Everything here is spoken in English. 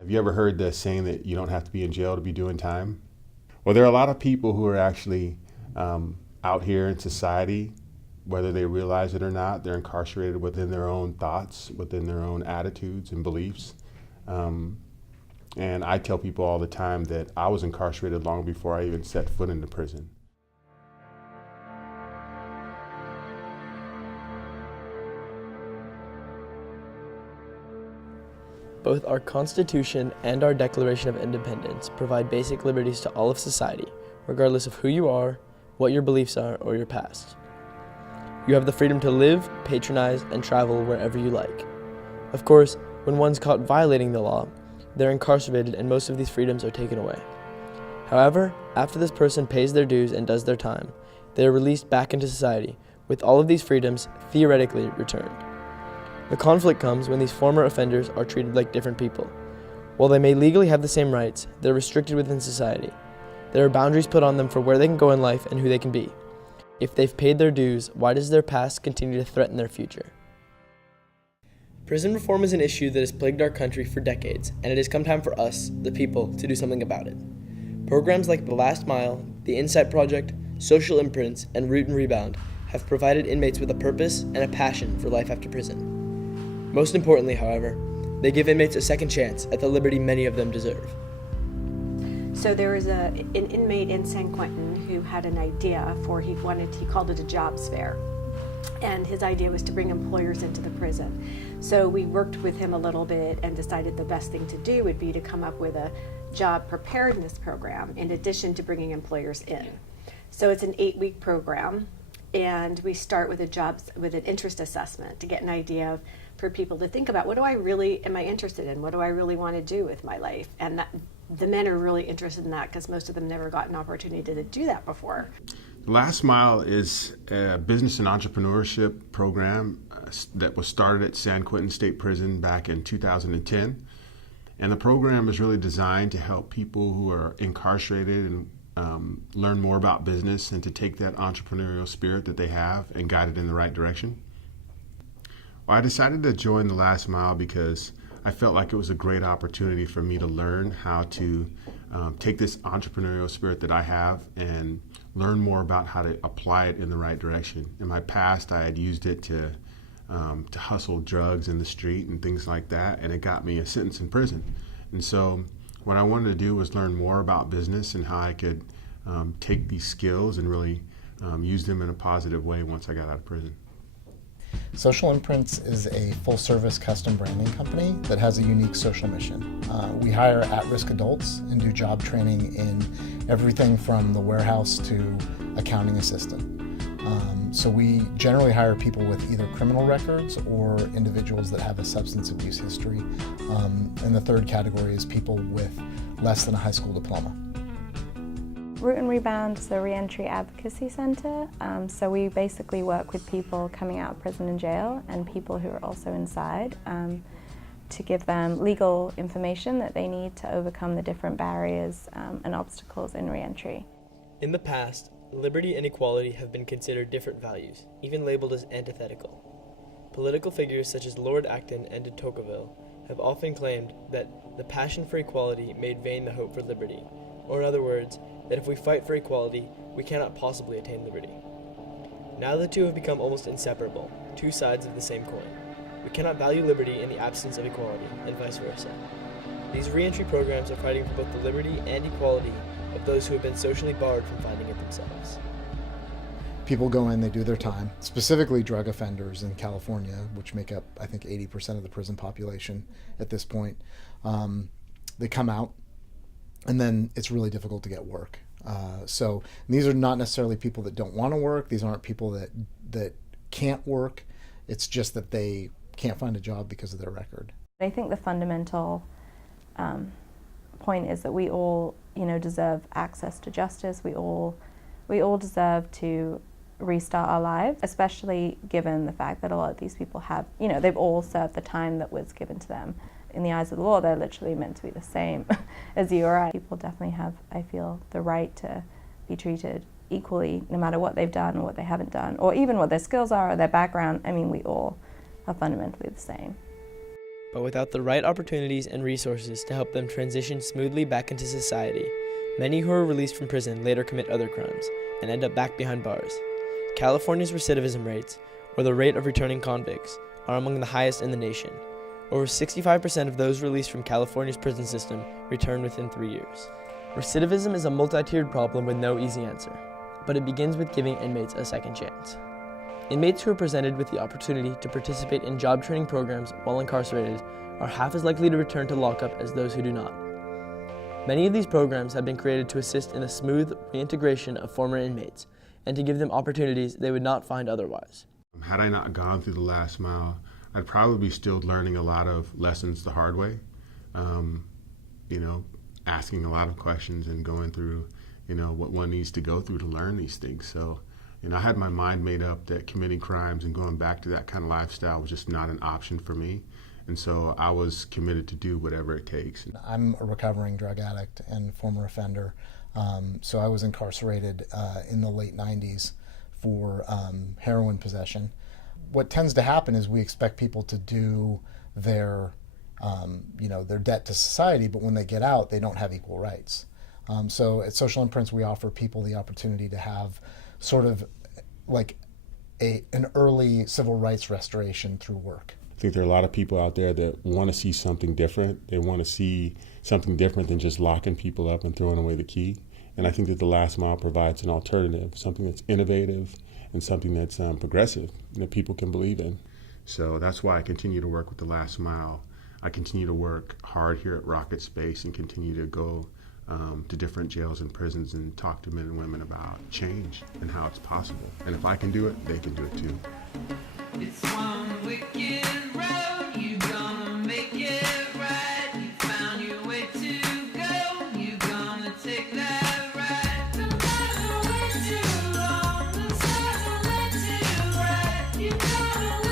Have you ever heard the saying that you don't have to be in jail to be doing time? Well, there are a lot of people who are actually out here in society, whether they realize it or not. They're incarcerated within their own thoughts, within their own attitudes and beliefs. And I tell people all the time that I was incarcerated long before I even set foot into prison. Both our Constitution and our Declaration of Independence provide basic liberties to all of society, regardless of who you are, what your beliefs are, or your past. You have the freedom to live, patronize, and travel wherever you like. Of course, when one's caught violating the law, they're incarcerated and most of these freedoms are taken away. However, after this person pays their dues and does their time, they are released back into society, with all of these freedoms theoretically returned. The conflict comes when these former offenders are treated like different people. While they may legally have the same rights, they're restricted within society. There are boundaries put on them for where they can go in life and who they can be. If they've paid their dues, why does their past continue to threaten their future? Prison reform is an issue that has plagued our country for decades, and it has come time for us, the people, to do something about it. Programs like The Last Mile, the Insight Project, Social Imprints, and Root and Rebound have provided inmates with a purpose and a passion for life after prison. Most importantly, however, they give inmates a second chance at the liberty many of them deserve. So there was an inmate in San Quentin who had an idea he called it a jobs fair. And his idea was to bring employers into the prison. So we worked with him a little bit and decided the best thing to do would be to come up with a job preparedness program in addition to bringing employers in. So it's an 8-week program, and we start with an interest assessment to get an idea for people to think about, what do I really am I interested in? What do I really want to do with my life? And the men are really interested in that because most of them never got an opportunity to do that before. Last Mile is a business and entrepreneurship program that was started at San Quentin State Prison back in 2010. And the program is really designed to help people who are incarcerated and learn more about business and to take that entrepreneurial spirit that they have and guide it in the right direction. Well, I decided to join The Last Mile because I felt like it was a great opportunity for me to learn how to take this entrepreneurial spirit that I have and learn more about how to apply it in the right direction. In my past, I had used it to hustle drugs in the street and things like that, and it got me a sentence in prison. And so what I wanted to do was learn more about business and how I could take these skills and really use them in a positive way once I got out of prison. Social Imprints is a full-service custom branding company that has a unique social mission. We hire at-risk adults and do job training in everything from the warehouse to accounting assistant. So we generally hire people with either criminal records or individuals that have a substance abuse history. And the third category is people with less than a high school diploma. Root and Rebound is a Reentry advocacy centre, so we basically work with people coming out of prison and jail and people who are also inside to give them legal information that they need to overcome the different barriers and obstacles in reentry. In the past, liberty and equality have been considered different values, even labeled as antithetical. Political figures such as Lord Acton and de Tocqueville have often claimed that the passion for equality made vain the hope for liberty, or in other words, that if we fight for equality, we cannot possibly attain liberty. Now the two have become almost inseparable, two sides of the same coin. We cannot value liberty in the absence of equality, and vice versa. These reentry programs are fighting for both the liberty and equality of those who have been socially barred from finding it themselves. People go in, they do their time, specifically drug offenders in California, which make up, I think, 80% of the prison population at this point. They come out, and then it's really difficult to get work. So these are not necessarily people that don't want to work. These aren't people that can't work. It's just that they can't find a job because of their record. I think the fundamental point is that we all, deserve access to justice. We all deserve to restart our lives, especially given the fact that a lot of these people have, they've all served the time that was given to them. In the eyes of the law, they're literally meant to be the same as you or I. People definitely have, I feel, the right to be treated equally, no matter what they've done or what they haven't done, or even what their skills are or their background. I mean, we all are fundamentally the same. But without the right opportunities and resources to help them transition smoothly back into society, many who are released from prison later commit other crimes and end up back behind bars. California's recidivism rates, or the rate of returning convicts, are among the highest in the nation. Over 65% of those released from California's prison system return within 3 years. Recidivism is a multi-tiered problem with no easy answer, but it begins with giving inmates a second chance. Inmates who are presented with the opportunity to participate in job training programs while incarcerated are half as likely to return to lockup as those who do not. Many of these programs have been created to assist in the smooth reintegration of former inmates and to give them opportunities they would not find otherwise. Had I not gone through the last mile, I'd probably be still learning a lot of lessons the hard way, asking a lot of questions and going through, what one needs to go through to learn these things. So, I had my mind made up that committing crimes and going back to that kind of lifestyle was just not an option for me. And so I was committed to do whatever it takes. I'm a recovering drug addict and former offender. So I was incarcerated in the late 90s for heroin possession. What tends to happen is we expect people to do their debt to society, but when they get out, they don't have equal rights. So at Social Imprints, we offer people the opportunity to have sort of like an early civil rights restoration through work. I think there are a lot of people out there that want to see something different. They want to see something different than just locking people up and throwing away the key. And I think that the last mile provides an alternative, something that's innovative and something that's progressive that people can believe in. So that's why I continue to work with the last mile. I continue to work hard here at Rocket Space and continue to go to different jails and prisons and talk to men and women about change and how it's possible. And if I can do it, they can do it too. It's one wicked road, you gonna make it right. You found your way to go, you gonna take that ride. No matter way too long, no matter way too right. You gonna